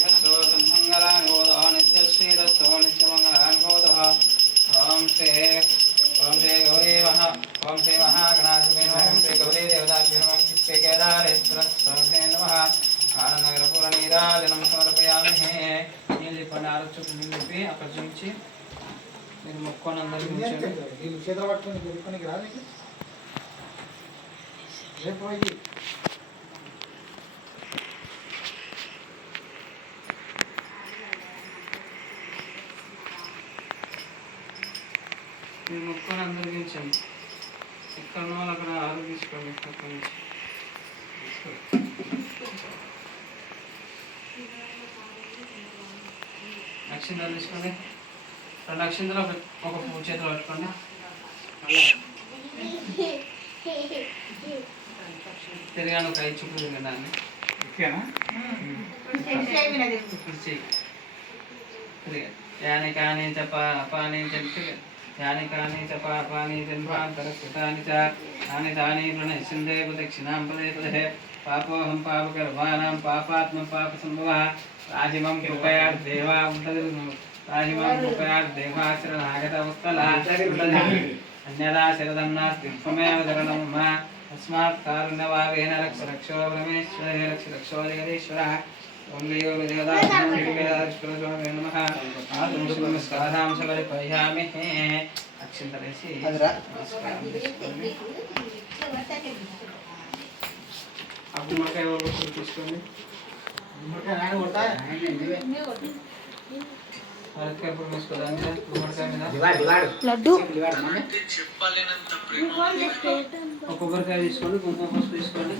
श्रीहस्रोसन्मङ्गलान् भवतः नित्यश्रीरस्रो नित्यमङ्गलान् भवतः ॐ श्री ॐ श्री गौरी महा ॐ श्री महागणाधिपे ॐ श्री गौरी देवताभ्यो ॐ चित्ते केदारेश्वरस्वे नमः आनन्दनगरपुरनीराजनं समर्पयामि हे నీళ్ళిపడారచుకుని అపర్చుంచి మీరు మొక్కని అందరికీ చేతులు పట్టుకుని దొరుకుని రాలేదు రేపు మీరు మొక్కొని అందరికీ ఉంచండి ఇక్కడ ఉన్న వాళ్ళు అక్కడ ఆరు తీసుకోండి అక్కడి నుంచి అక్షింతలు తీసుకోండి. రెండు అక్షింతలు ఒక ఒక పువ్వు చేతిలో పట్టుకోండి. తిరగాను ఒక ఐదు చుట్టూ తిరగండి ఓకేనా? కుర్చీ యాని కాని చ పాని యాని यानि तानि च पापानि जन्मान्तरस्कृतानि च। तानि तानि प्रणश्यन्ते प्रदक्षिणां पापोऽहं पापात्मं पापसम्भवः। राजिमं कृपया देवा राजिमं कृपया अन्यदा शरदं नास्ति। त्वमेव मम। तस्मात् कारुण्यभावेन रक्ष रक्षो रक्ष रक्षो ॐ దేవో నమః నమస్కారాం సమర్పయామి అక్షింతలేసి నమస్కారం చేసుకోండి ఆ గుమ్మడికాయ ఒకటి తీసుకోండి గుమ్మడికాయ నాన్న కొడతా? అరటికాయ పొడి వేసుకోవాలి గుమ్మడికాయ మీద లడ్డు ఒక కొబ్బరికాయ తీసుకోండి కుంకుమ పసుపు తీసుకోండి